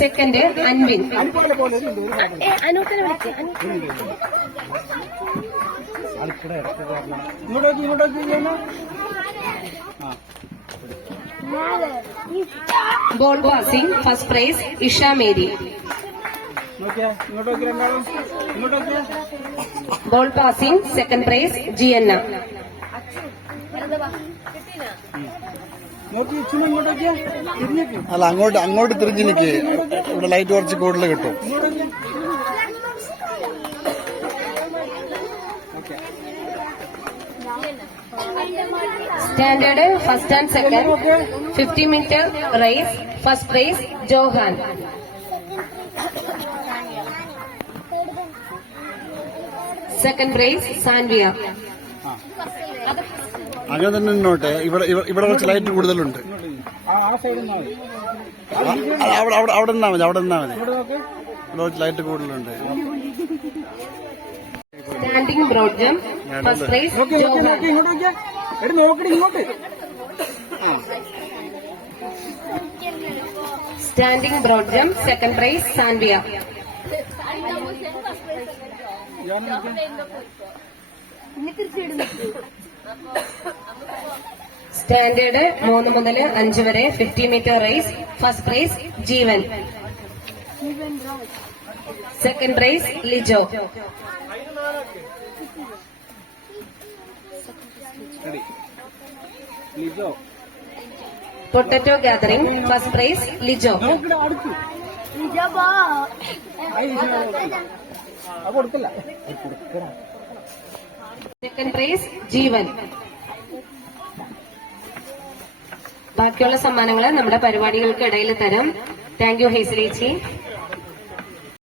Second Anvin. Ball passing first prize Isha Mary. Ball passing second prize Gianna. അല്ല, അങ്ങോട്ട് തിരിഞ്ഞു നിൽക്കേ. ഇവിടെ ലൈറ്റ് കുറച്ച് കൂടുതൽ കിട്ടും. Standard first and second 50 metre race first prize Johan. Second prize Sanvia. അങ്ങനെ തന്നെ മുന്നോട്ട്. ഇവിടെ കുറച്ച് ലൈറ്റ് കൂടുതലുണ്ട്. അവിടെ നിന്നാ മതി. ഇവിടെ കുറച്ച് ലൈറ്റ് കൂടുതലുണ്ട്. Standing broad jump first prize Johan. Standing broad jump second prize Sanvia. Standard 3 മുതൽ 5 വരെ 50 metre race first prize Jeevan. Second prize Lijo. Potato gathering first prize Lijo. Second prize Jeevan. ബാക്കിയുള്ള സമ്മാനങ്ങൾ നമ്മുടെ പരിപാടികൾക്ക് ഇടയിൽ തരാം. Thank you ഹേസലേച്ചി.